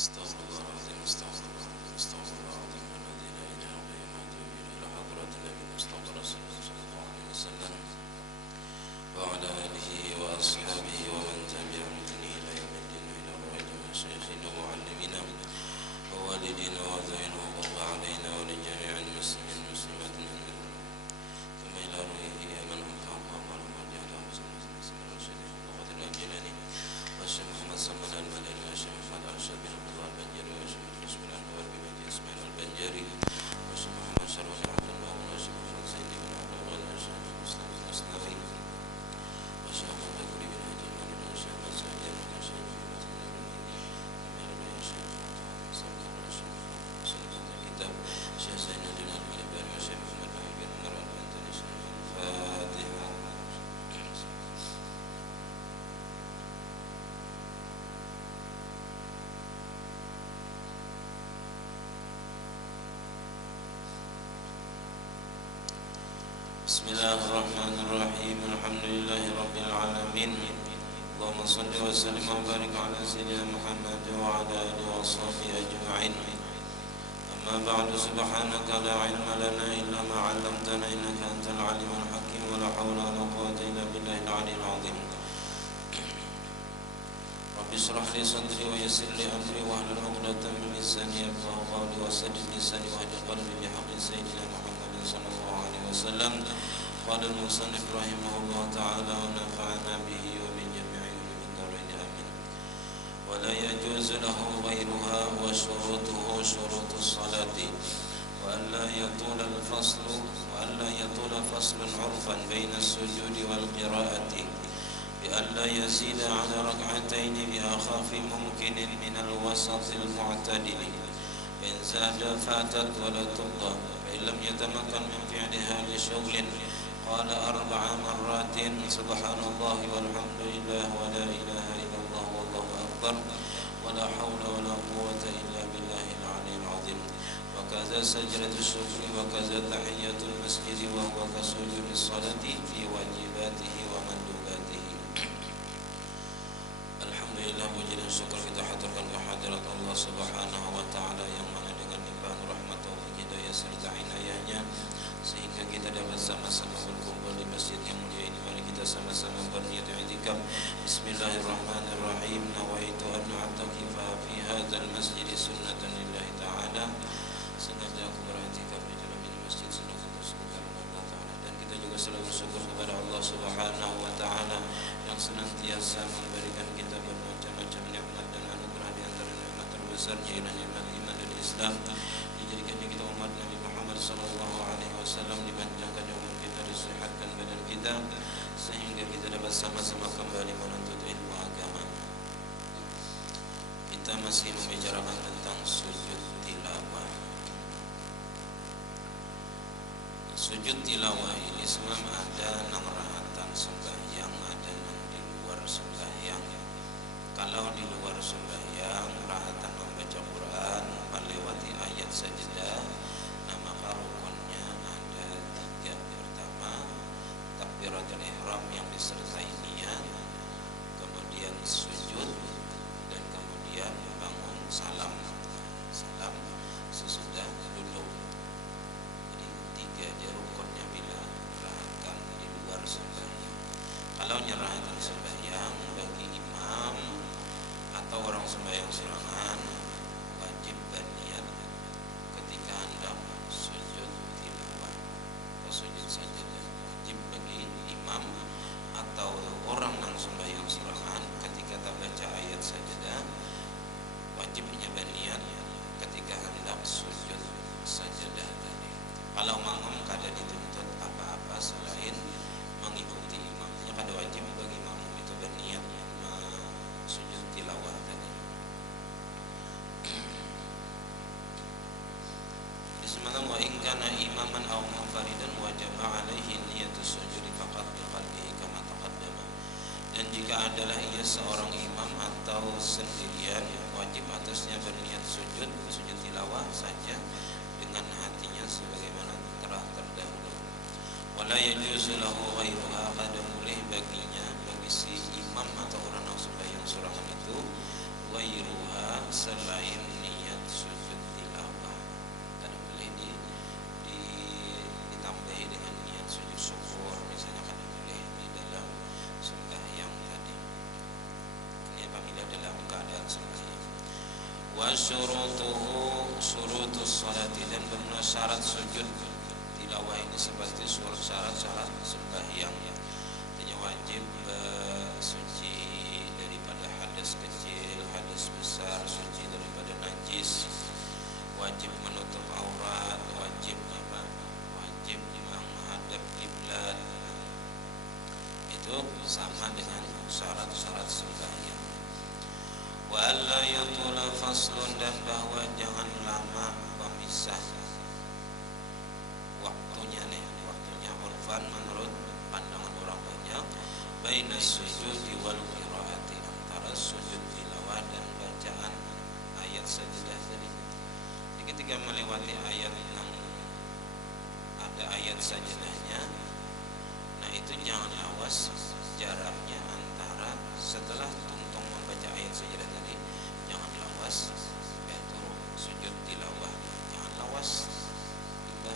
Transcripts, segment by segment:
استغفر الله العظيم استغفر الله العظيم استغفر الله العظيم الذي لا اله الا هو الى حضرة النبي المصطفى رسول الله صلى الله عليه وسلم وعلى اله واصحابه ومن تبعهم الى يوم الدين الى روح مشايخنا ومعلمينا ووالدينا وذوينا وضل علينا ولجميع المسلمين والمسلمات ثم الى روحه من هم فاقام على مرجع له وسلم الرشيد وقدر اجلني والشيخ محمد سلمان المدني والشيخ محمد ارشد بن عبد الله البنجري والشيخ محمد بن انور بن اسماعيل البنجري والشيخ محمد شرف عبد الله والشيخ محمد زين بن عبد الله والشيخ مسلم بن مسنوي والشيخ محمد بكري بن هادي والشيخ محمد سعيد بن الشيخ الكتاب الشيخ زين الدين المالباني والشيخ محمد بن عمر البنتلي الفاتحة. بسم الله الرحمن الرحيم الحمد لله رب العالمين اللهم صل وسلم وبارك على سيدنا محمد وعلى آله وصحبه أجمعين أما بعد سبحانك لا علم لنا إلا ما علمتنا إنك أنت العليم الحكيم ولا حول ولا قوة إلا بالله العلي العظيم رب اشرح لي صدري ويسر لي أمري واحلل عقدة من لساني يفقهوا قولي وسدد لساني واهد قلبي بحق سيدنا محمد صلى الله عليه وسلم. قال المصنف رحمه الله تعالى ونفعنا به وبجميع علوم الدارين آمين. ولا يجوز له غيرها وشروطه شروط الصلاة وألا يطول فصل عرفا بين السجود والقراءة بألا يزيد على ركعتين بأخف ممكن من الوسط المعتدل إن زاد فاتت ولا تقضى فإن لم يتمكن من فعلها لشغل قال 4 مرات سبحان الله والحمد لله ولا إله إلا الله والله أكبر ولا حول ولا قوة إلا بالله العلي العظيم وكذا سجدة الشكر وكذا تحية المسجد وهو كسجود الصلاة في واجباته ومندوباته. Alhamdulillah, puji dan syukur kita haturkan kehadirat Allah Subhanahu wa taala yang mana dengan limpahan rahmat taufik hidayah serta inayahnya sehingga kita dapat sama-sama berkumpul di masjid yang mulia ini. Mari kita sama-sama berniat i'tikaf. Bismillahirrahmanirrahim. Nawaitu an a'takifa fi hadzal masjid sunnatan lillahi ta'ala. Sengaja aku beriktikaf di dalam ini masjid sunnah karena Allah taala, dan kita juga selalu bersyukur kepada Allah Subhanahu wa taala yang senantiasa memberikan kita bermacam-macam nikmat dan anugerah. Di antara nikmat terbesarnya ialah nikmat iman dan Islam, dijadikannya kita umat Nabi Muhammad sallallahu alaihi wasallam, dipanjangkannya umur kita, disehatkan badan kita sehingga kita dapat sama-sama kembali menuntut ilmu agama. Kita masih membicarakan tentang sujud tilawah. Sujud tilawah ini semam ada nang rahatan sembahyang, ada nang di luar sembahyang. Kalau di luar sembahyang rahatan membaca Quran melewati ayat sajadah, maka rukunnya ada 3. Pertama, takbiratul ihram yang disertai niat, kemudian sujud, dan kemudian bangun salam sesudah duduk. Jadi 3 dia rukunnya bila rahatan di luar sembahyang. Kalau nyerahatan sembahyang bagi imam atau orang sembahyang sorangan, wajib berniat ketika hendak sujud tilawah atau sujud sajadah. Wajib bagi imam atau orang yang sembahyang sorangan ketika tak baca ayat sajadah, wajibnya berniat ketika hendak sujud sajadah tadi. Kalau makmum kada dituntut apa-apa selain mengikuti imamnya, kada wajib bagi makmum itu berniat sujud tilawah tadi. Bismillah. Wa in kana imaman aw munfaridan wajaba alaihi niyatus sujud faqat bi qalbihi kama taqaddama. Dan jika adalah ia seorang imam atau sendirian, wajib atasnya berniat sujud tilawah saja dengan hatinya sebagaimana telah terdahulu. Wala yajuzu lahu ghairuha, kada boleh baginya, bagi si imam atau orang yang sembahyang sorangan itu, ghairuha selain wa syurutuhu syurutus salati, dan benar syarat sujud tilawah ini seperti syarat-syarat sembahyang. Artinya wajib suci daripada hadas kecil, hadas besar, suci daripada najis, wajib menutup aurat, wajib menghadap kiblat. Itu sama dengan syarat-syarat sembahyang. Wa alla yatula faslun, dan bahwa jangan lama pemisah waktunya urfan menurut pandangan orang banyak, baina sujudi wal qiraati, antara sujud tilawah dan bacaan ayat sajadah tadi. Jadi ketika melewati ayat yang ada ayat sajadahnya, nah itu jangan awas jaraknya antara setelah tuntung membaca ayat sajadah tadi, jangan lawas yaitu sujud tilawah, jangan lawas kita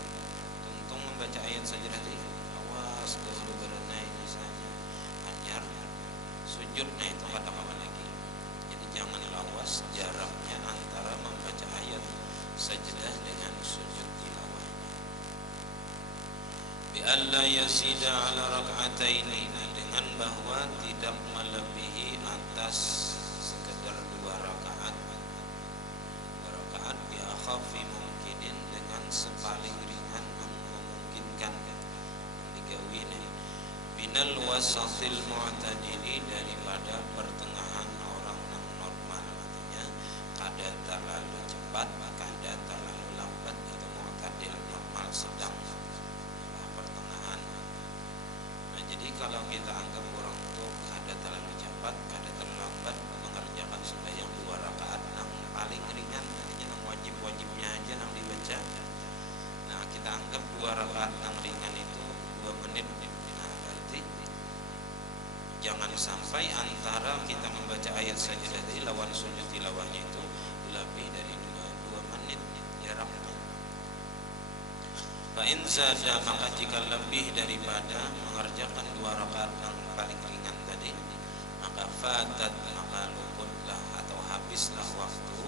tuntung membaca ayat sajadah tadi, awas dahulu berenai misalnya anyar sujudnya itu kata-kata lagi. Jadi jangan lawas jaraknya antara membaca ayat sajadah dengan sujud tilawah. Bi alla yazida ala rak'ataini, dengan bahwa tidak melebihi atas sekedar 2 rakaat. 2 rakaat bi akhafi mungkinin, dengan sepaling ringan memungkinkan digawini, minal wasatil mu'tadili, daripada pertengahan orang yang normal. Artinya kada terlalu cepat, kada terlalu lambat, atau mu'tadil, normal sedang, pertengahan. Nah jadi kalau kita anggap orang itu kada terlalu cepat, kada terlalu lambat mengerjakan sembahyang 2 rakaat yang paling ringan, artinya yang wajib-wajibnya aja yang dibaca. Nah kita anggap 2 rakaat yang ringan itu 2 menit. Nah berarti jangan sampai antara kita membaca ayat sajadah tadi lawan sujud tilawahnya itu lebih dari 2 menit jaraknya. Fa in zada, maka jika lebih daripada mengerjakan 2 rakaat yang paling ringan tadi, maka fatat, maka luputlah atau habislah waktu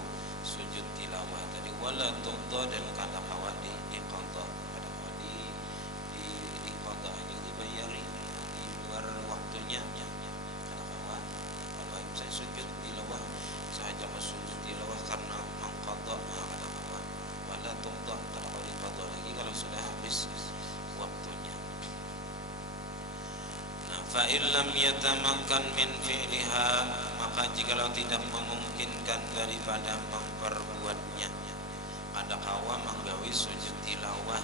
sujud tilawah tadi. Wala tuqda, dan kada kawa diqadha, kada kawa diqadha, yang dibayari di luar waktunya, kada kawa. Kalau saya sujud tilawah saja sujud tilawah karena mengqadha, kada kawa. Wala tuqda, kada kawa diqadha lagi kalau sudah habis waktunya. Nah, fa illam yatamakkan min fi'liha, maka jikalau tidak memungkinkan daripada memperbuatnya, ada kawa menggawi sujud tilawah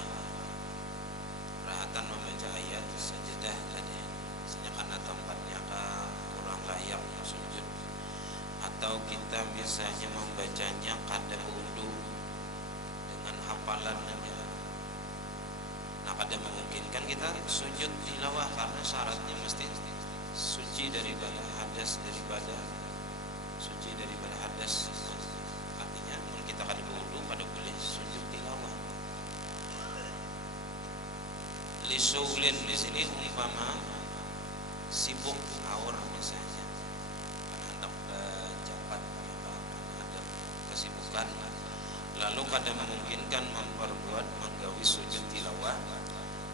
rahatan membaca ayat sajadah tadi, misalnya karena tempatnya kurang layak sujud, atau kita misalnya membacanya kada wudu dengan hafalannya. Nah kada memungkinkan kita sujud tilawah karena syaratnya mesti suci daripada hadas, artinya kita kada berwudu kada boleh sujud tilawah. Lisuglin di sini umpama sibuk awur misalnya, hendak cepat ada kesibukan, lalu kada memungkinkan memperbuat menggawi sujud tilawah,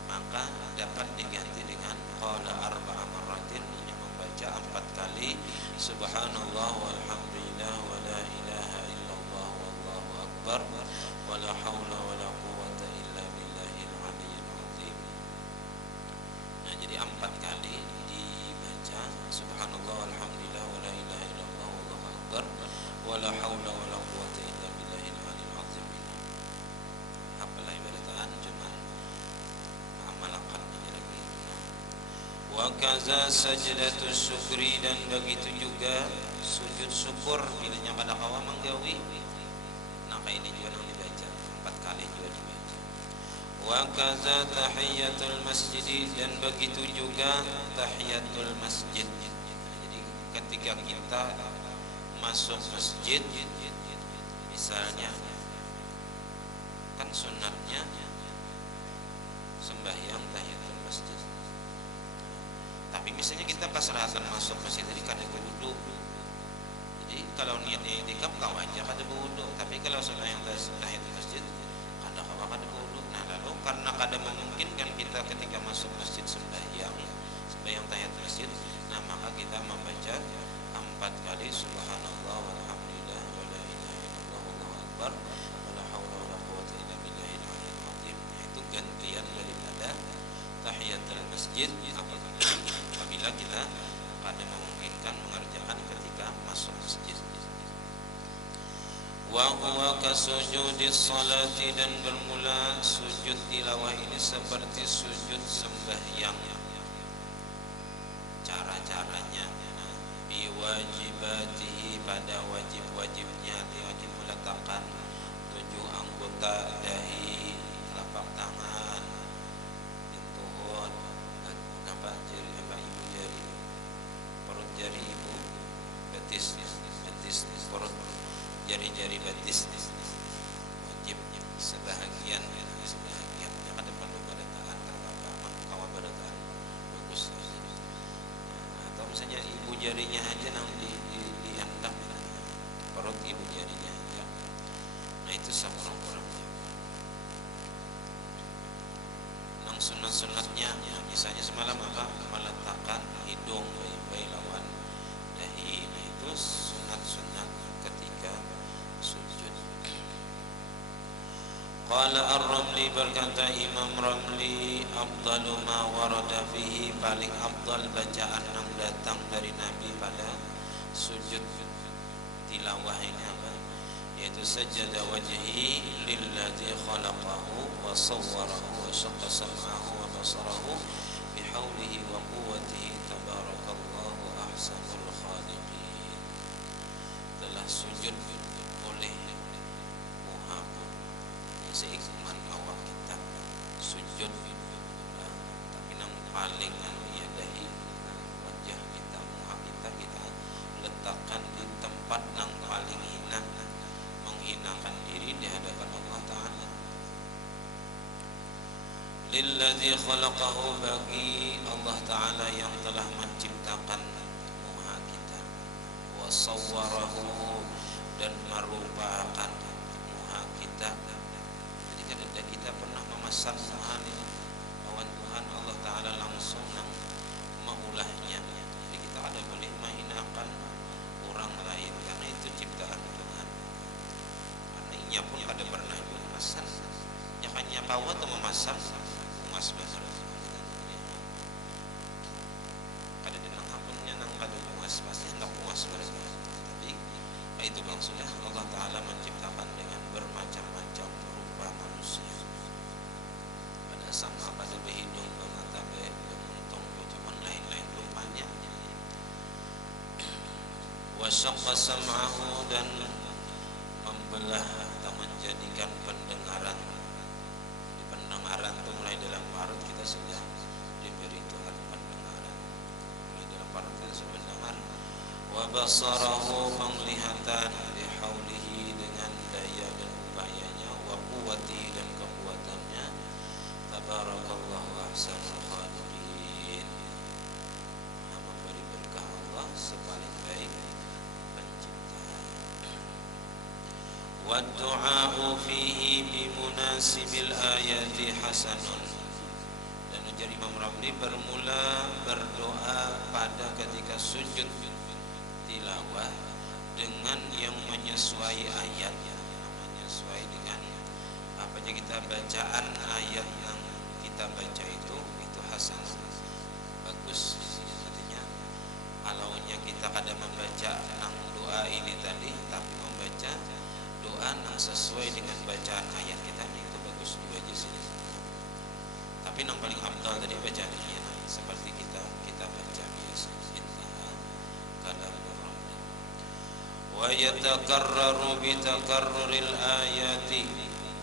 maka dapat diganti dengan qala arba'a marratin, yang membaca 4 kali subhanallah walhamdulillah wa la ilaha illallah wallahu akbar wa la haula wa la quwwata illa billahil aliyyil azim. Nah jadi 4 kali dibaca subhanallah walhamdulillah wa la ilaha illallah wallahu akbar wa la haula wa la quwwata illa billahil aliyyil azim. Apalah ibadatan cuman amalkan ini lagi. Wa kaza sajdatus syukri, dan begitu juga sujud syukur bilanya kada kawa menggawi. Nah ini juga yang dibaca 4 kali juga dibaca. Wa kaza tahiyatul masjid, dan begitu juga tahiyatul masjid. Jadi ketika kita masuk masjid misalnya, kan sunatnya sembahyang tahiyatul masjid. Tapi misalnya kita pas rahatan masuk masjid tadi kada wudu, Jadi kalau niatnya itikaf kau aja kada berwudu, tapi kalau sudah yang tahiyatul masjid kada kau kada berwudu. Nah lalu karena kada memungkinkan kita ketika masuk masjid sembahyang tahiyatul masjid, nah maka kita membaca 4 kali subhanallah walhamdulillah wala ilaha illallah wallahu akbar wala haula wala quwwata illa billahil aliyyil azim. Itu gantian daripada tahiyatul masjid apabila kita kada memungkinkan mengerjakan ketika masuk masjid. Wa huwa kasujudis salati, dan bermula sujud tilawah ini seperti sujud sembahyang. Cara-caranya biwajibatihi, pada wajib-wajibnya, wajib meletakkan 7 anggota dahi, telapak tangan, tuhun, ibu jari, perut jari ibu, betis perut, jari-jari betis wajib sebahagian jangan depan pada tangan terbakar kawan pada tangan bagus. Atau misalnya ibu jarinya aja nang diandam perut ibu jarinya aja, nah itu kurang-kurangnya. Nang sunat-sunatnya misalnya semalam apa, meletakkan hidung baik lawan dahi, nah itu sunat-sunat ketika sujud. Qala Ar-Ramli, berkata Imam Ramli, afdalu ma warada fihi, paling afdal bacaan yang datang dari Nabi pada sujud tilawah ini apa? Yaitu sajada wajhi lilladzi khalaqahu wa sawwarahu wa syaqqa sam'ahu wa basarahu bihaulihi wa quwwatihi tabarakallahu ahsanul khaliqin. Telah sujud oleh Muhammad, seikman awak kita sujud, tapi yang paling dahi wajah kita, muka kita letakkan di tempat yang paling hina, menghinakan diri di hadapan Allah Ta'ala. Lilladzi khalaqahu, bagi Allah Ta'ala yang telah menciptakan muka kita, wa sawwarahu, dan merupakan muka kita. Jadi kadang kita pernah memesan muka ini, lawan Tuhan Allah Ta'ala langsung nang maulahnya. Jadi kita ada boleh menghinakan orang lain karena itu ciptaan Tuhan. Karena inya pun ada pernah memesan, ya kan nya bawa atau memesan mas besar. Kada denang apunnya nang kada puas, pasti hendak puas mereka. Tapi itu bang sudah Allah Ta'ala menciptakan dengan bermacam-macam rupa manusia. Pada sama, pada berhidung, bermata, beruntung, cuman lain-lain rupanya. Wa syaqqa sam'ahu, dan membelah atau menjadikan pendengaran. Di pendengaran itu mulai dalam parut kita sudah diberi Tuhan pendengaran. Mulai dalam parut kita sudah mendengar. Wa basarahu, penglihatan, bihaulihi, dengan daya dan upayanya, wa quwwatihi, dan kekuatannya, tabarakallahu ahsanul khaliqin. Memberi berkah Allah sepaling baik pencipta. Wa du'a'u fihi bimunasibil ayati hasanun, dan ujar Imam Ramli, bermula berdoa pada ketika sujud tilawah dengan yang menyesuai ayat, menyesuai dengan apa aja kita bacaan ayat yang kita baca itu hasan, bagus. Artinya kalaunya kita kadang membaca nang doa ini tadi, tapi membaca doa nang sesuai dengan bacaan ayat kita itu bagus juga aja sih. Tapi nang paling afdal tadi bacaan ini seperti kita baca biasa. Kalam wa yatakarraru bitakarruril ayati,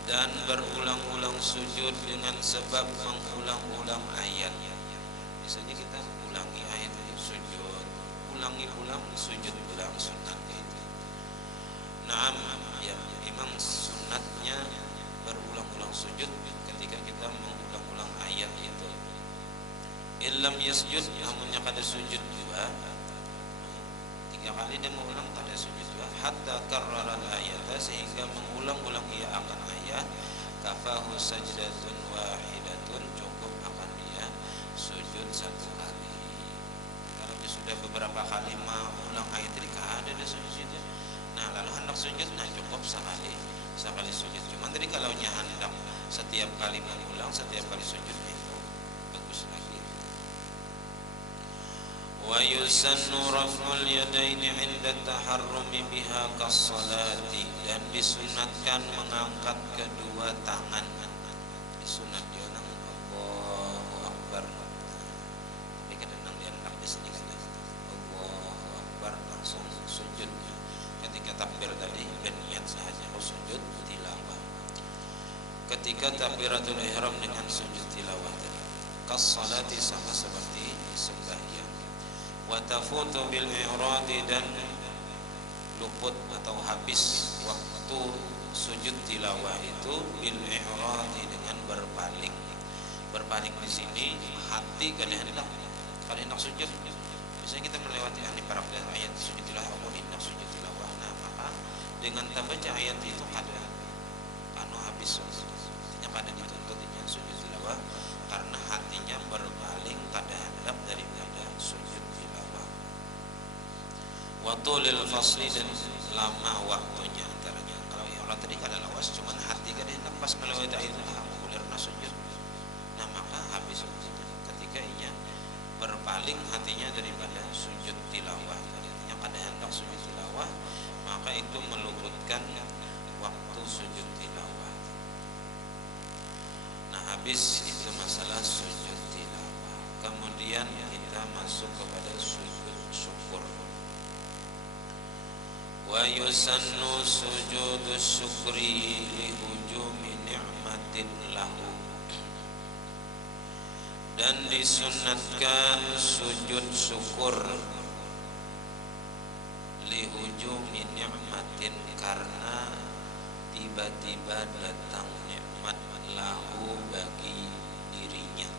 dan berulang-ulang sujud dengan sebab mengulang-ulang ayat. Misalnya kita ulangi ayat itu sujud, ulang sujud ulang, sunat itu. Naam, ya memang sunatnya berulang-ulang sujud ketika kita mengulang-ulang ayat itu. Illam yasjud, namunnya kada sujud juga 3 kali dia mengulang kada sujud. karrara al-ayata, sehingga mengulang-ulang ia akan ayat, kafahu sajdatun wahidatun, cukup akan dia sujud satu kali. Kalau dia sudah beberapa kali mengulang ayat tadi ada sujudnya, nah lalu hendak sujud, nah cukup sekali sujud. Cuma tadi kalau hendak setiap kali mengulang, setiap kali sujud, itu bagus lagi. Wa yusannu raf'ul yadaini 'inda taharrumi biha kas-salati, dan disunatkan mengangkat kedua tangan. Disunat dia nang Allahu Akbar. Tapi kadang dia hendak di sini kan Allahu Akbar langsung sujud. Ketika takbir tadi berniat saja sujud tilawah. Ketika takbiratul ihram dengan sujud tilawah tadi. Kas-salati, sama seperti sembahyang. Wa tafutu bil i'radi, dan luput atau habis waktu sujud tilawah itu bil i'radi, dengan berpaling. Berpaling di sini hati kalau hendak sujud. Misalnya kita melewati paragraf ayat sujud tilawah, hendak sujud tilawah. Nah, maka dengan membaca ayat itu ada habis artinya pada dituntut dengan sujud tilawah, karena hatinya berpaling pada hadap daripada sujud tilawah. Wa tulil fasli, dan lama waktunya antaranya. Kalau orang tadi kada lawas, cuman hati kada hendak pas melewati ayat itu kulirna sujud. Nah, maka habis ketika ia berpaling hatinya daripada sujud tilawah, artinya kada hendak sujud tilawah, maka itu meluputkan waktu sujud tilawah. Nah, habis itu masalah sujud tilawah. Kemudian kita masuk kepada sujud syukur. Wa yusannu sujudus syukri li hujumi ni'matin lahu, dan disunatkan sujud syukur li hujumi ni'matin, karena tiba-tiba datang nikmat lahu bagi dirinya,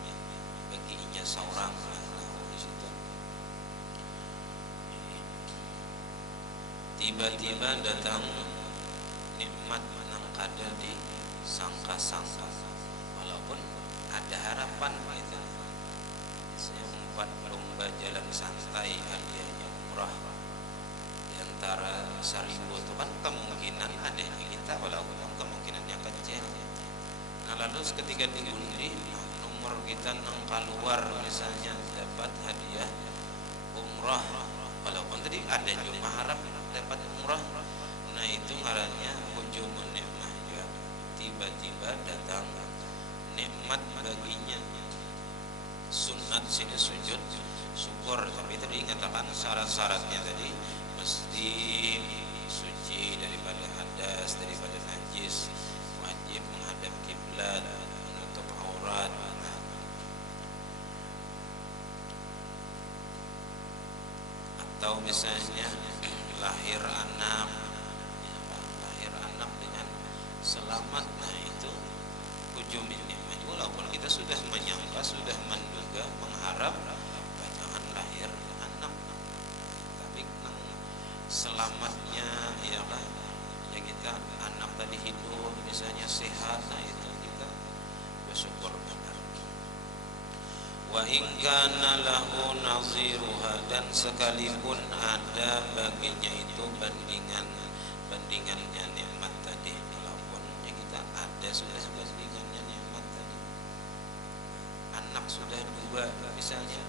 baginya seorang. Di situ tiba-tiba datang nikmat yang kada disangka-sangka, walaupun ada harapan itu. Saya membuat lomba jalan santai hadiahnya umrah di antara 1000 itu kan kemungkinan ada kita, walaupun kemungkinannya kecil. Nah, lalu ketika diundi nomor kita nang keluar misalnya dapat hadiah umrah, walaupun tadi ada juga harap dapat umrah. Nah, itu ngarannya hujumun nikmah juga. Tiba-tiba datang nikmat baginya. Sunat sini sujud syukur, tapi tadi dikatakan syarat-syaratnya tadi mesti suci daripada hadas, daripada najis, wajib menghadap kiblat, menutup aurat. Atau misalnya lahir anak dengan selamat, nah itu hujum nikmat. Walaupun kita sudah menyangka, sudah menduga, mengharap jangan lahir anak, tapi selamatnya ya kita anak tadi hidup misalnya sehat, nah itu kita bersyukur benar. Wa in kana lahu naziruha, dan sekalipun ada baginya itu bandingannya nikmat tadi, walaupun ya kita ada sudah bandingannya nikmat tadi. Anak sudah 2 misalnya,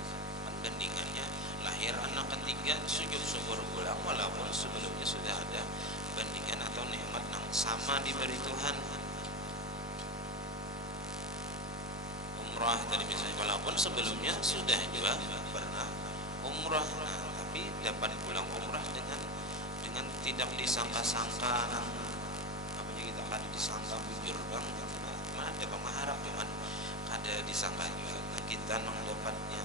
bandingannya lahir anak ketiga sujud syukur pulang, walaupun sebelumnya sudah ada bandingan atau nikmat yang sama diberi Tuhan. Umrah tadi misalnya, walaupun sebelumnya sudah juga pernah umrah, nah, tapi dapat pulang umrah dengan tidak disangka-sangka, apanya kita kada disangka bujur bang, ada pemaharap cuman kada disangka juga, nah, kita mendapatnya.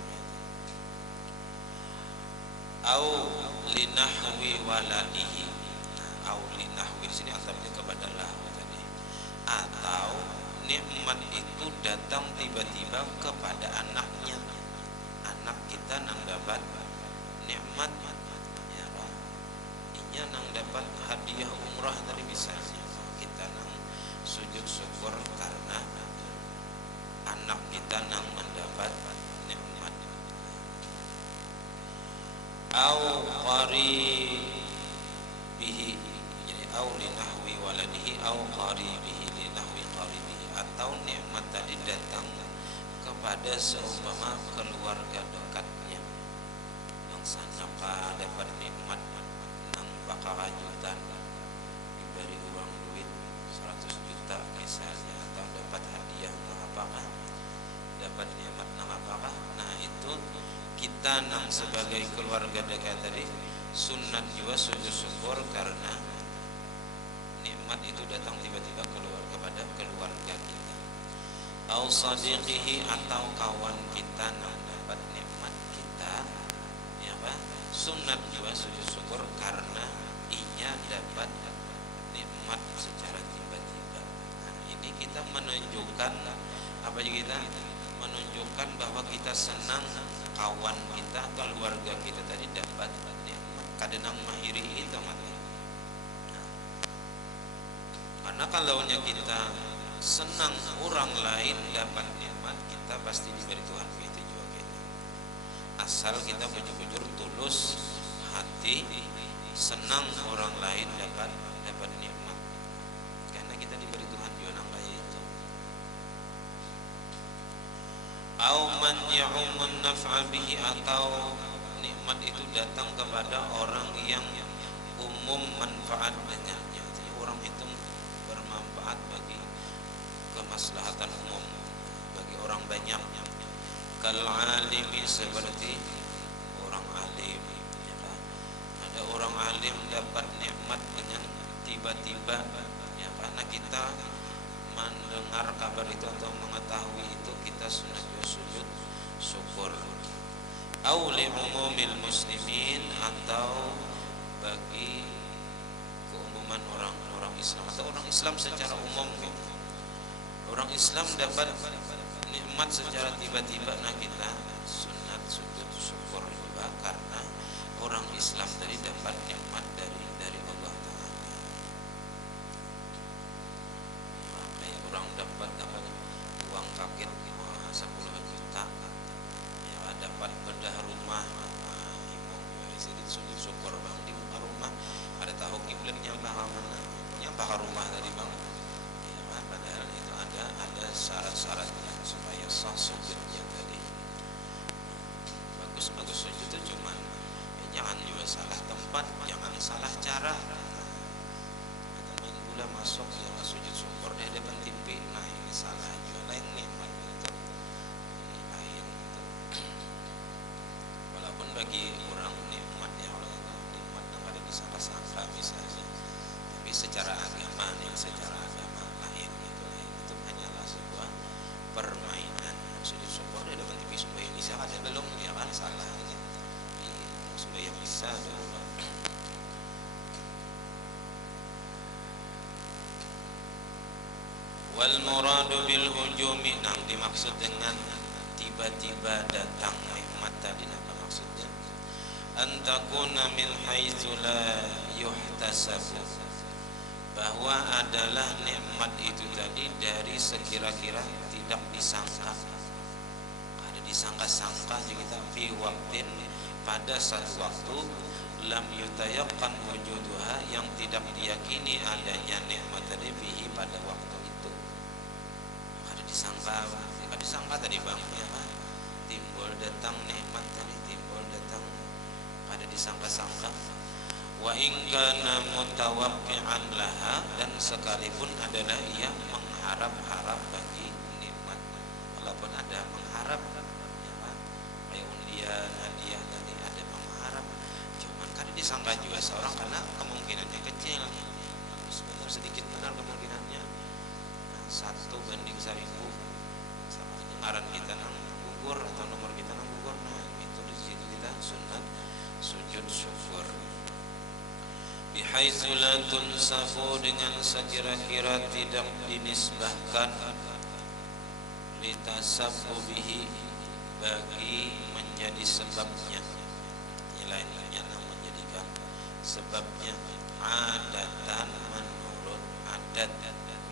Au linahwi waladihi, au linahwi sini atapnya kepada lahu tadi, atau nikmat itu datang tiba-tiba kepada anaknya. Anak kita nang dapat nikmat ya, inya nang dapat hadiah umrah tadi misalnya, kita nang sujud syukur karena anak kita nang mendapat nikmat. Au qaribihi, jadi au linahwi waladihi au qaribihi linahwi qaribihi, atau nikmat tadi datang kepada seumpama keluarga dekatnya yang sana dapat nikmat nang bakal rajutan, diberi uang duit 100 juta misalnya, atau dapat hadiah nang apakah, dapat nikmat nang apakah. Nah itu kita nang sebagai keluarga dekat tadi sunat juga sujud syukur karena nikmat itu datang tiba-tiba keluar kepada keluarga kita. Au sadiqihi, atau kawan kita nang dapat nikmat kita, ya Pak, sunat juga sujud syukur karena inya dapat nikmat secara tiba-tiba. Nah, ini kita menunjukkan apa kita? Menunjukkan bahwa kita senang kawan kita, keluarga kita tadi dapat nikmat. Kadenang mahiri itu mati. Nah, karena kalaunya kita senang orang lain dapat nikmat, kita pasti diberi Tuhan begitu juga kita. Asal kita bujur-bujur tulus hati, senang orang lain dapat nikmat, karena kita diberi Tuhan juga nang kaya itu. Au man ya'umun naf'a bihi, atau nikmat itu datang kepada orang yang umum manfaat dengannya. Jadi orang itu bermanfaat bagi kemaslahatan umum, bagi orang banyak. Kal alimi, seperti orang alim, ya kan? Ada orang alim dapat nikmat dengan tiba-tiba, ya, karena kita mendengar kabar itu atau mengetahui itu, kita sunat sujud syukur. Au li umumil muslimin, atau bagi keumuman orang Islam atau orang Islam secara umum gitu. Orang Islam dapat nikmat secara tiba-tiba, nah kita sunat sujud syukur juga karena orang Islam tadi dapat nikmat dari Allah Ta'ala. Kayak orang dapat uang kaget 10 juta, ya, dapat bedah rumah, sedikit sujud syukur bang, di muka rumah ada tahu kiblatnya bakal mana, bakal rumah tadi bang, ya kan? Padahal itu ada syarat-syaratnya supaya sah sujudnya tadi. Bagus sujud itu cuman ya, jangan juga salah tempat, jangan salah cara. Atau main gula masuk ya sujud syukur dia depan TV, nah ini salah juga, lain nikmat itu lain itu. Walaupun bagi orang nikmatnya Allah itu nikmat yang ada disangka-sangka misalnya, tapi secara agama lain itu hanyalah sebuah permainan. Sujud syukur dia depan TV sembahyang bisa ada belum, ya kan salah gitu. Sembahyang bisa dulu. Wal muradu bil hujumi, nah dimaksud dengan tiba-tiba datang nikmat tadi apa maksudnya? Antakuna min haitsu la yuhtasabu, bahwa adalah nikmat itu tadi dari sekira-kira tidak disangka. Ada disangka-sangka kita fi waqtin, pada satu waktu, lam yutayaqqan wujuduha, yang tidak diyakini adanya nikmat tadi fihi pada waktu itu. Ada disangka tadi bang, ya kan? Timbul datang nikmat tadi, timbul datang, ada disangka-sangka. Wa in kana mutawaqqi'an laha, dan sekalipun adalah ia mengharap-harap bagi nikmat, walaupun ada mengharap, ya kan? Kayak undian, hadiah tadi ada mengharap, cuman kan disangka juga seorang karena kemungkinannya kecil, sebenarnya sedikit benar kemungkinannya. Nah, 1/1000 sama ngaran kita nang gugur atau nomor kita nang gugur, nah itu di situ kita sunat sujud syukur. Bihaitsu la tunsafu, dengan sekira-kira tidak dinisbahkan, litasabbu bihi, bagi menjadi sebabnya, nilainya menjadikan sebabnya, adatan menurut adat,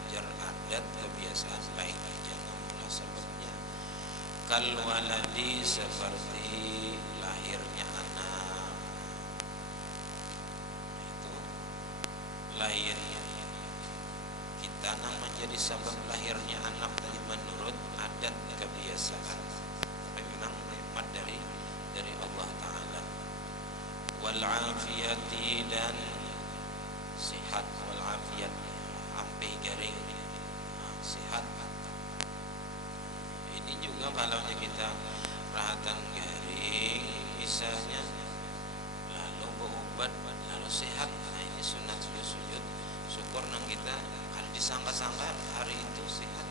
jar adat kebiasaan baik, jangan pula sebabnya. Kal waladi seperti lahirnya anak, itu lahir kita menjadi sebab lahirnya anak tadi menurut adat kebiasaan, tapi memang nikmat dari Allah Ta'ala. Wal afiyati dan sihat, wal afiyat ampih garing sihat. Ini juga kalau kita rahatan garing misalnya lalu berobat lalu sehat, nah ini sunat sujud syukur nang kita kalau disangka-sangka hari itu sehat,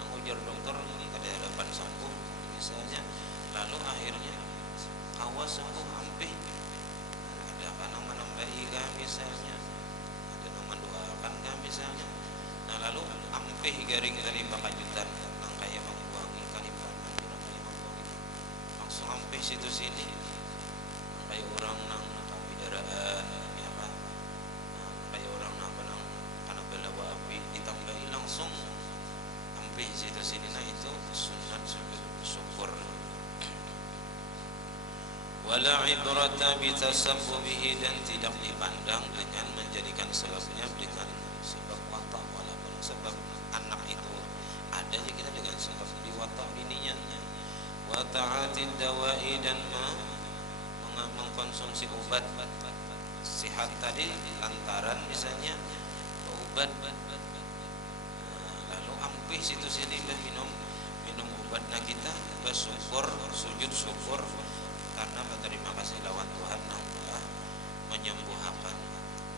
nang ujar dokter ini kada dapat sembuh misalnya, lalu akhirnya kawas sembuh ampih, ada kan yang menambahi kah misalnya, ada yang mendoakan kah misalnya, nah lalu ampih garing dari bakajutan nang kaya membuangi kalimpanan orang kaya membuangi langsung ampih situ sini kayak orang nang kawidaraan ya kan, kayak orang nang nang karena belawa api ditambahi langsung ampih situ sini, nah itu sunat sujud syukur. Wala ibrata bitasabbubihi, dan tidak dipandang dengan menjadikan sebabnya dengan sebab watak, walaupun sebab anak itu ada ya kita dengan sebab diwatak bininya. Wa ta'atid dawai, dan mengkonsumsi obat sihat tadi lantaran misalnya obat, lalu ampih situ sini minum obatnya kita bersyukur sujud syukur karena berterima kasih lawan Tuhan yang telah menyembuhkan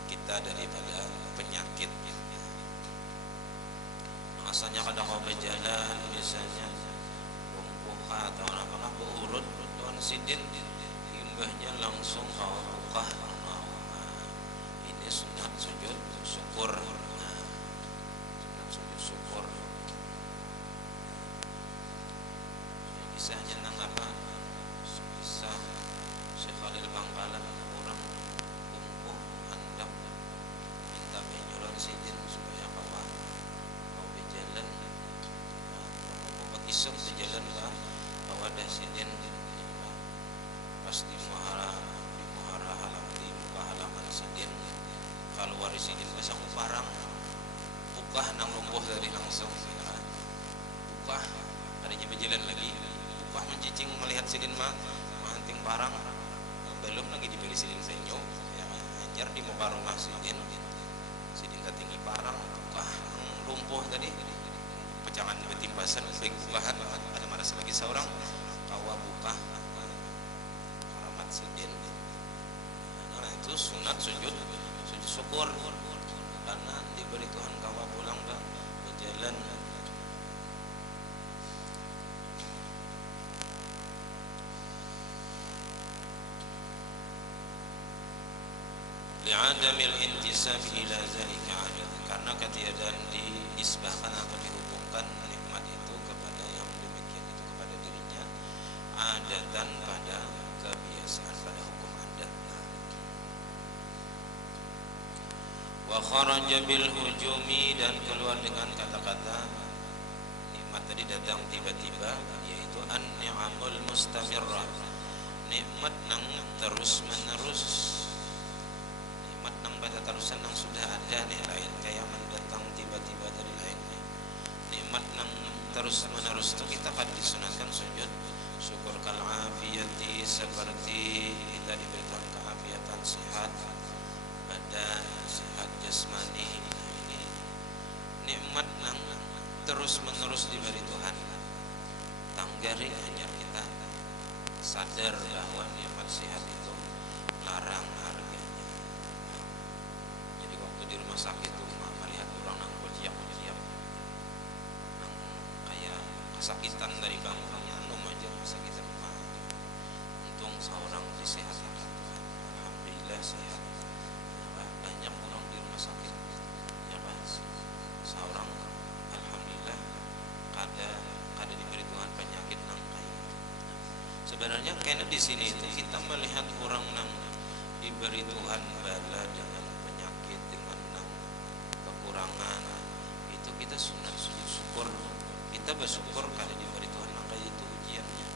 kita daripada penyakit. Asalnya kada kau berjalan misalnya lumpuh atau apa berurut tuan sidin imbahnya langsung kau buka, ini sunat sujud syukur. Sunat sujud syukur kisahnya nang apa, kisah Syekh Khalil Bangkalan, orang lumpuh andap minta penyuruhan sidin supaya kau berjalan, kau berkisah berjalan lah kau ada sidin pas di muhara halaman sidin kalau waris sidin pasang parang bukah nang lumpuh tadi langsung ya. Bukah adanya berjalan lagi, bukah mencicing melihat sidin manting parang belum lagi diberi sidin senyo ya, anjar di muka rumah sidin tertinggi parang bukah lumpuh tadi pecahan betimpasan baik bukahan ada maras lagi seorang kawa bukah rahmat sidin. Nah itu sunat sujud syukur karena diberi Tuhan kawa pulang dan berjalan. Li'adamil intisab ila zalika adad, karena ketiadaan dinisbahkan atau dihubungkan nikmat itu kepada yang demikian itu kepada dirinya, adatan pada kebiasaan pada hukum adat. Wa kharaja bil hujumi, dan keluar dengan kata-kata nikmat tadi datang tiba-tiba, yaitu an-ni'amul mustamirrah, nikmat nang terus menerus, nikmat nang pada terusan nang sudah ada nih lain kayak mendatang tiba-tiba dari lainnya. Nikmat nang terus menerus itu kita kan disunatkan sujud syukur. Kal afiyati, seperti kita diberikan keafiatan, sehat badan, sehat jasmani. Ini nikmat nang terus menerus diberi Tuhan. Tanggari hanya kita sadar bahwa nikmat sehat itu larang harganya. Jadi waktu di rumah sakit itu melihat orang nang berjiak-jiak nang kayak kesakitan dari bangkunya, aja kesakitan mah. Untung seorang disehatan Tuhan, alhamdulillah sehat. Ya, banyak orang di rumah sakit ya kan, seorang alhamdulillah kada diberi Tuhan penyakit nang kayak. Sebenarnya karena di sini itu kita melihat orang nang diberi Tuhan bala dengan penyakit bersyukur. Kita bersyukur kalau diberi Tuhan, maka itu ujiannya.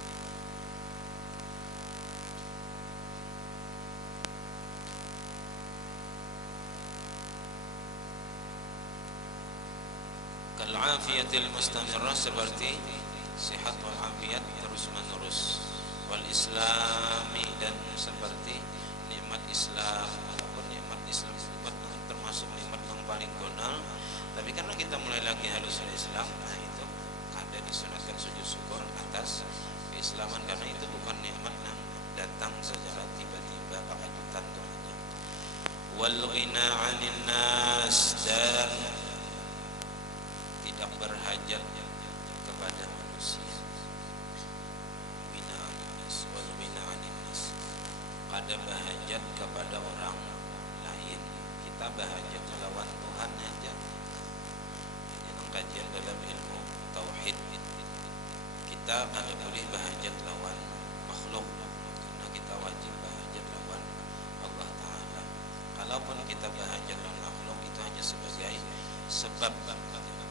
Kal-afiyatil mustamirrah, seperti sehat wal afiat terus menerus. Wal islami, dan seperti nikmat Islam. Walaupun nikmat Islam termasuk nikmat yang paling gonal, tapi karena kita mulai lagi halus Islam, nah itu ada disunatkan sujud syukur atas keislaman, karena itu bukan nikmat yang datang secara tiba-tiba pakai tantangannya. Wal ghina 'anil nas, dan tidak berhajat kepada manusia. Ghina 'anil nas, wal ghina 'anil nas, ada berhajat kepada orang lain. Kita berhajat lawan Tuhan aja. Ini kajian dalam ilmu tauhid. Kita kada boleh berhajat lawan makhluk, karena kita wajib berhajat lawan Allah Ta'ala. Kalaupun kita berhajat lawan makhluk, itu hanya sebagai sebab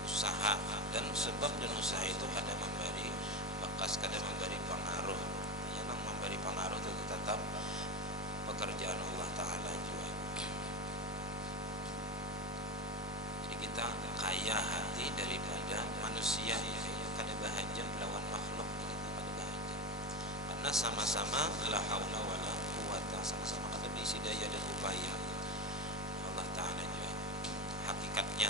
usaha, dan sebab dan usaha itu kada memberi bekas, kada memberi pengaruh. Yang memberi pengaruh itu tetap pekerjaan Allah Ta'ala juga. Jadi kita kaya hati daripada manusia yang kada bahajat lawan makhluk, kita kada bahajat, karena sama-sama la haula wala quwata, sama-sama kada berisi daya dan upaya. Allah Ta'ala juga hakikatnya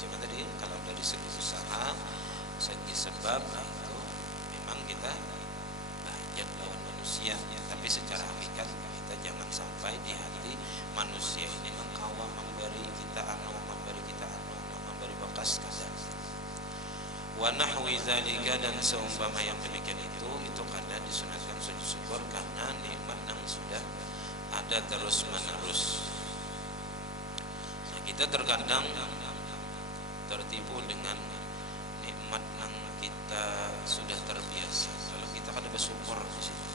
cuma tadi kalau dari segi usaha, segi sebab, itu memang kita bahajat lawan manusia, tapi secara hakikat kita jangan sampai di hati manusia ini mengkawa memberi kita memberi bekas kadang. Wa nahwi zalika, dan seumpama yang demikian itu kadang disunatkan sujud syukur karena nikmat yang sudah ada terus menerus. Nah, kita terkadang tertipu dengan nikmat yang kita sudah terbiasa. Kalau kita kada bersyukur di situ,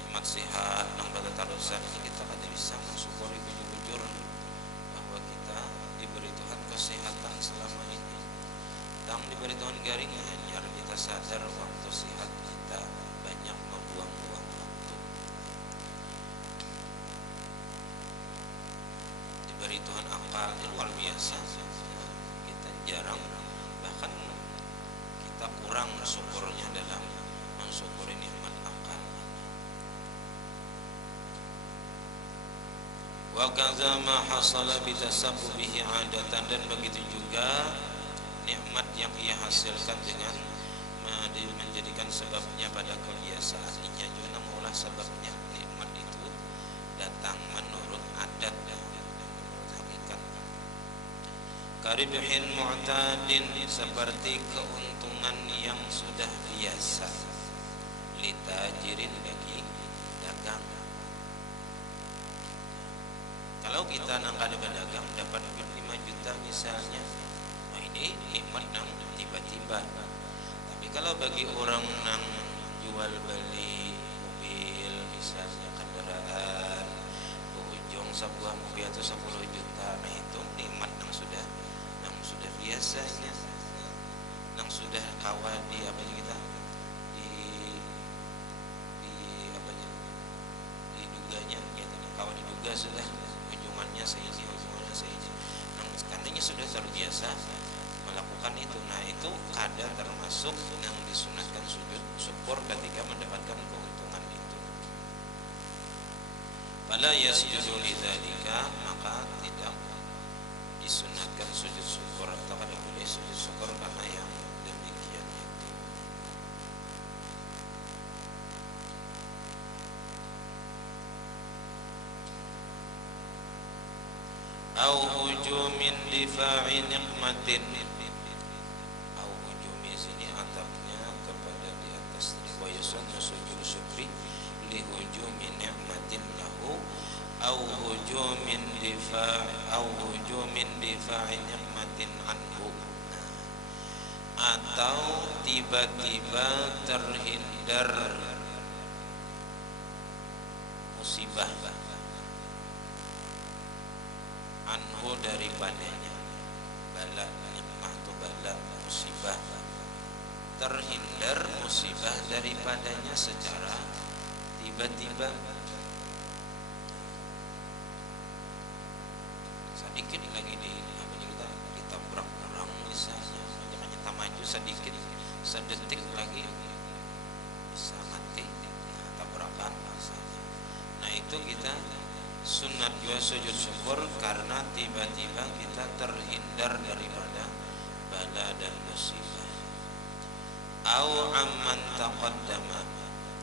nikmat sehat yang pada tarusan, kita kada bisa mensyukuri bujur-bujur bahwa kita diberi Tuhan kesehatan selama ini. Dan diberi Tuhan garing, hanya kita sadar waktu sehat kita banyak membuang-buang waktu. Diberi Tuhan akal yang luar biasa, kita jarang, bahkan kita kurang syukurnya dalam mensyukuri nikmat akal. Wa kadza ma hasala bi tasabbubihi 'adatan, dan begitu juga nikmat yang ia hasilkan dengan menjadikan sebabnya pada kebiasaan. Ia juga mengolah sebabnya. Nikmat itu datang menurut adat dan menurut hakikat. Karibhin mu'tadin, seperti keuntungan yang sudah biasa. Litajirin, bagi dagang. Kalau kita nang kada berdagang dapat 5 juta misalnya, ini nikmat nang tiba-tiba. Tapi kalau bagi orang nang jual beli mobil misalnya, kendaraan, ujung sebuah mobil itu 10 juta, nah itu nikmat nang sudah biasanya, nang sudah kawan di apa kita di apa diduganya, gitu, kawan diduga sudah ujungannya seini. Karena sudah terbiasa melakukan itu. Nah itu kada termasuk yang disunatkan sujud syukur ketika mendapatkan keuntungan itu. Fala yasjudu lidzalika, maka tidak disunatkan sujud syukur, atau kada boleh sujud syukur karena yang demikian itu. Au hujumin difa'i nikmatin, au hujumi sini atapnya kepada di atas riwayat sujud syukri li hujumi nikmatin lahu, au hujumin difa'i nikmatin anhu, atau tiba-tiba terhindar musibah anhu daripadanya, bala nikmah tu bala musibah, terhindar musibah daripadanya secara tiba-tiba. Sedikit lagi kita ditabrak orang misalnya, jangan maju sedikit, sedetik lagi bisa mati, tabrakan misalnya. Nah itu kita sunat juga sujud syukur karena tiba-tiba kita terhindar daripada bala dan musibah. Au amman taqaddama,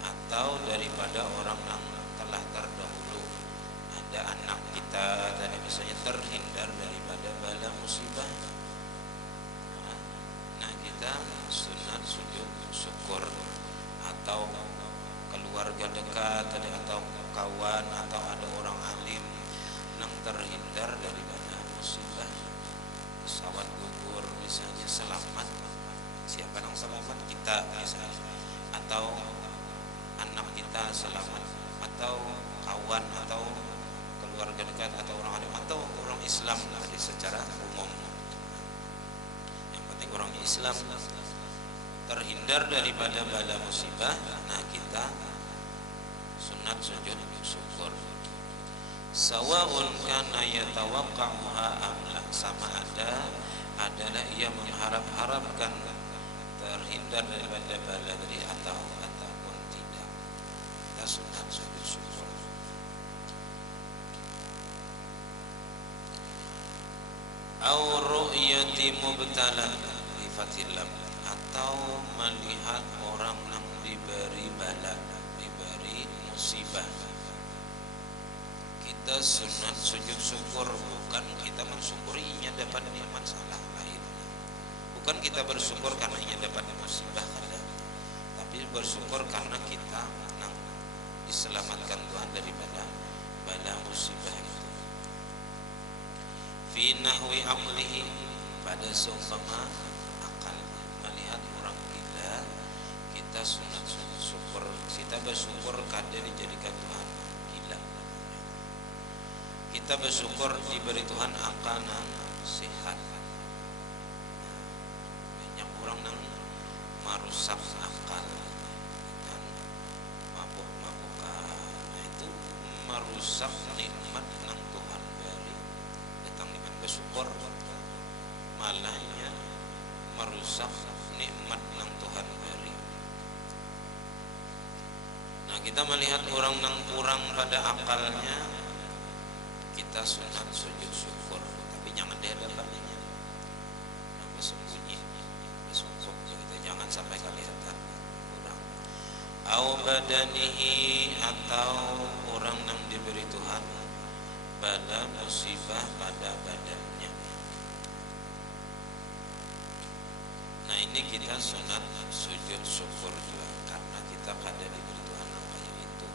atau daripada orang yang telah terdahulu. Ada anak kita tadi misalnya terhindar daripada bala musibah. Nah kita sunat sujud syukur. Atau keluarga dekat atau kawan atau ada orang alim yang terhindar daripada musibah, pesawat gugur misalnya selamat, siapa yang selamat? Kita misalnya, atau anak kita selamat, atau kawan atau keluarga dekat atau orang alim atau orang Islam tadi secara umum. Yang penting orang Islam terhindar daripada bala musibah. Nah kita sunat sujud syukur. Sawaun kana yatawaqqa'uha amla, sama adalah ia mengharap-harapkan terhindar daripada bala tadi ataupun tidak. Kita sunat sujud syukur. Au ru'yati mubtala bi fathil lam, atau melihat orang yang diberi bala, diberi musibah. Kita sunat sujud syukur, bukan kita mensyukuri ia dapat masalah lain. Bukan kita bersyukur karena ia dapat musibah, tapi bersyukur karena kita diselamatkan Tuhan daripada bala musibah itu. Fi nahwi aqlihi, pada seumpama kita sunat syukur, kita bersyukur karena dijadikan Tuhan gila. Kita bersyukur diberi Tuhan akal dan sehat. Banyak orang yang merusak akal dan mabuk-mabukan. Nah itu merusak nikmat yang Tuhan beri. Datang dengan bersyukur, malahnya merusak nikmat yang Tuhan beri. Nah kita melihat orang yang kurang pada akalnya, kita sunat sujud syukur, tapi jangan di hadapannya, bersembunyi, bersungguh, kita jangan sampai kelihatan kurang. Au badanihi, atau orang yang diberi Tuhan bala musibah pada badannya. Nah ini kita sunat sujud syukur juga karena kita kada diberi Tuhan apa itu.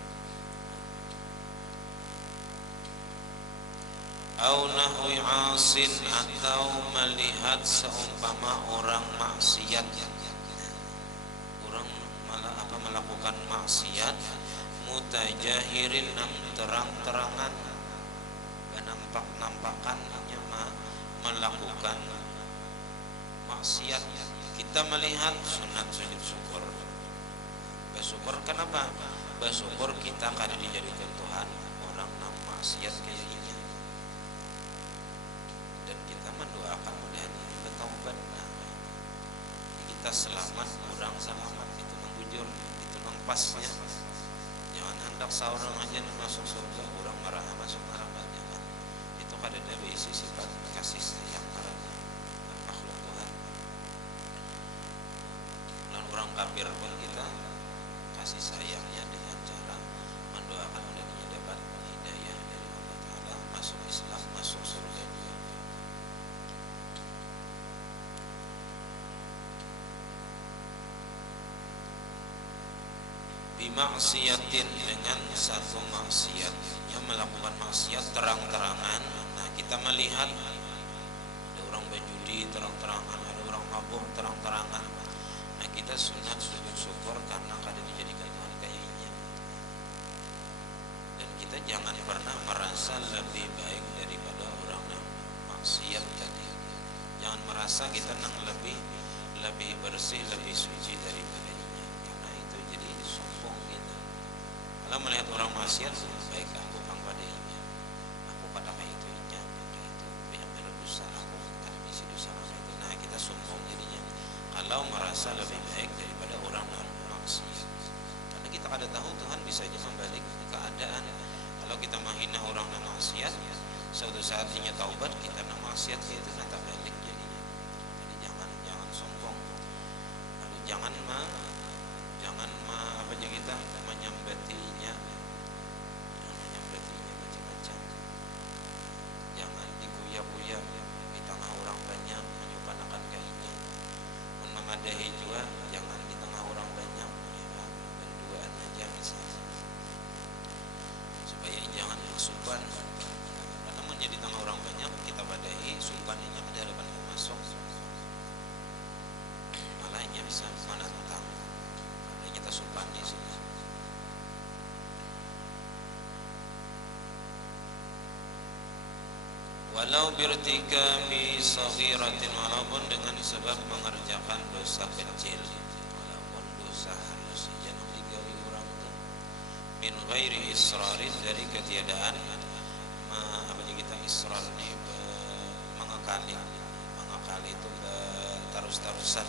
Au nahwi asin, atau melihat seumpama orang maksiat, orang melakukan maksiat, mutajahirin yang terang-terangan, nampak-nampakannya melakukan maksiat. Kita melihat sunat sujud syukur. Bersyukur kenapa? Bersyukur kita kada dijadikan Tuhan orang yang maksiat kayak ini. Dan kita mendoakan mudah-mudahan bertaubat. Kita selamat, orang selamat, itu menggujur, itu mengpasnya. Jangan hendak seorang aja masuk surga, orang marah masuk neraka, jangan. Itu kada ada isi sifat kasih sayang marah makhluk Tuhan. Dan orang kafir pun kita kasih sayangnya dengan cara mendoakan mudah-mudahan dapat hidayah dari Allah Ta'ala, masuk Islam, masuk surga juga. Bimaksiatin, dengan satu maksiat, yang melakukan maksiat terang-terangan. Nah kita melihat ada orang berjudi terang-terangan, ada orang mabuk terang-terangan. Nah kita sunat sujud syukur karena kada dijadikan Tuhan kayaknya. Dan kita jangan pernah merasa lebih baik daripada orang yang maksiat tadi. Jangan merasa kita yang lebih lebih bersih, lebih suci daripadanya. Karena itu jadi sombong kita. Kalau melihat orang maksiat, baik aku padanya, aku pada itu nya, itu yang berdosa, aku ada misi dosa itu. Nah kita sombong jadinya. Kalau merasa lebih baik daripada orang non maksiat, karena kita kada tahu Tuhan bisa aja membalik keadaan. Kalau kita menghina orang non maksiat, suatu saat hanya taubat kita non maksiat itu nanti balik jadinya. Jadi jangan sombong. Lalu jangan apa aja kita menyambetinya, macam-macam. Jangan dikuya-kuya di tengah orang banyak menyupanakan kainnya. Mengadahi juga jangan di tengah orang banyak, ya, berduaan aja misalnya, supaya jangan suban. Karena menjadi tengah orang banyak kita badahi subannya ke hadapan masuk, malahnya bisa menantang. Makanya kita subannya sih. Walau birtikabi saghiratin, walaupun dengan sebab mengerjakan dosa kecil, walaupun dosa halus jangan digawi orang itu, min ghairi israrin, dari ketiadaan apa kita israr ini mengakali itu terus-terusan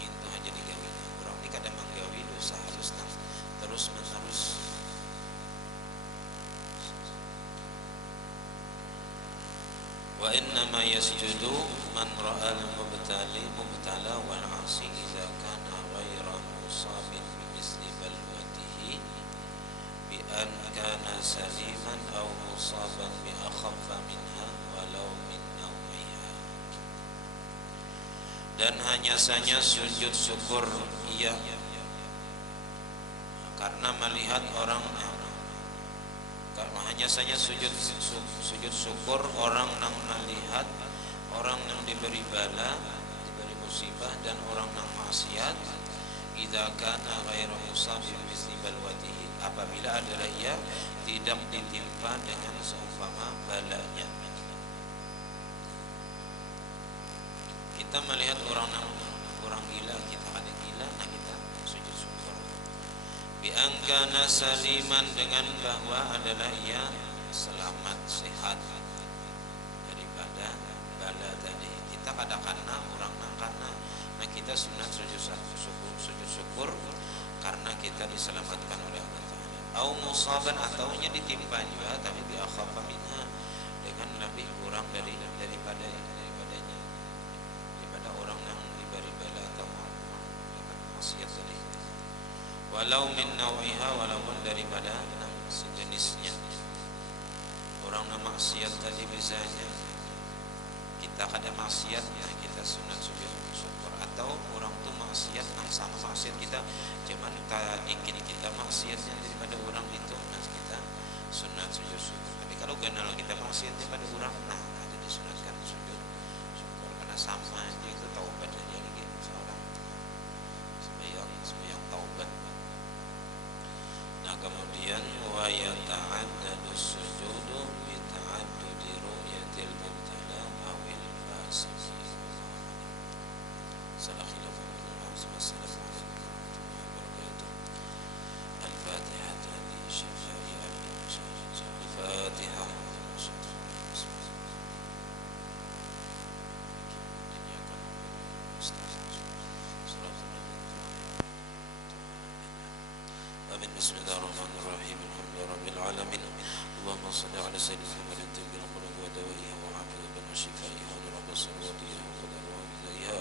itu aja digawi orang ini. Kadang menggawi dosa halus terus menerus. Wa innama yasjudu man ra'al mubtala wal 'asi idza kana ghaira musabin bimisli balwatihi bi an kana saliman aw musaban bi akhaffa minha walau min nawiha. Dan hanya saja sujud syukur ia karena melihat orang, hanya saja sujud syukur orang yang melihat orang yang diberi bala, diberi musibah, dan orang yang maksiat, idza kana ghairu musabbi misli balwatihi, apabila adalah ia tidak ditimpa dengan seumpama balanya. Kita melihat orang gila, kita ada gila, nah kita sujud syukur. Bi angkana saliman, dengan bahwa adalah ia selamat sehat daripada bala tadi. Kita kadang-kadang orang karena kita sunat sujud syukur karena kita diselamatkan oleh Allah Taala. Au musaban, atau nya ditimpa juga tapi bi akhafa minha, dengan lebih kurang daripada orang yang diberi bala atau maksiat tadi. Walau min nawiha, walaupun daripada sejenisnya. Orang yang maksiat tadi misalnya kita kada maksiat, nah kita sunat sujud syukur. Atau orang tu maksiat yang sama maksiat kita, cuman dikit kita maksiatnya daripada orang itu, nah kita sunat sujud syukur. Tapi kalau kenal kita maksiat daripada orang, nah ada disunatkan sujud syukur, karena sama aja itu taubat aja lagi seorang sembahyang taubat. Nah kemudian wa yata'addadu sujudu bi ta'addudi ru'yatil mubtala awil fasiki. Salah khilaf Assalamualaikum warahmatullahi wabarakatuh. Al-Fatihah li syifa'i Al-Fatihah. Amin. Bismillahirrahmanirrahim. Alhamdulillahi rabbil alamin. Allahumma shalli ala sayyidina Muhammadin tibbil qulubi wa dawiha wa hafidhan wa shifaiha wa rabbis samawati wa qadara ilayha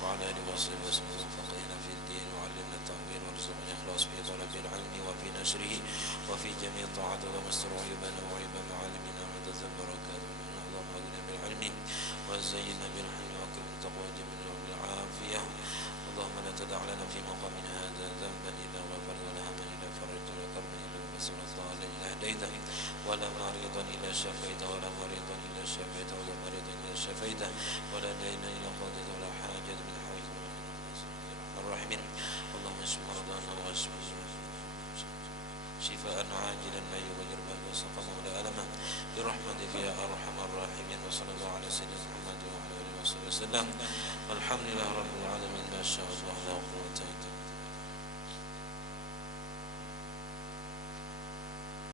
wa ala alihi wa sahbihi wa sallam faqihna fid din wa 'allimna at-ta'wil wa rizqna ikhlas fi talabil ilmi wa fi nashrihi wa fi jami' ta'ati wa masru ibana wa ibana alimina wa tazabbaraka Allahumma aghnina bil ilmi wa zayyinna bil hilmi wa akrim taqwa jamil bil afiyah. اللهم لا تدع لنا في مقامنا هذا ذنبا إلا غفرت ولا هما إلا فرجت ولا كربا إلا نفسا ولا ضالا إلا هديته ولا مريضا إلا شفيته ولا مريضا إلا شفيته ولا مريضا إلا شفيته ولا دينا إلا قضيته ولا حاجة من حوائج الراحمين. اللهم اشف مرضانا واشف شفاء عاجلا لا يغير ما سقم ولا ألما برحمتك يا أرحم الراحمين. وصلى الله على سيدنا محمد وعلى آله وصحبه wasallam. Walhamdulillah rabbil alamin.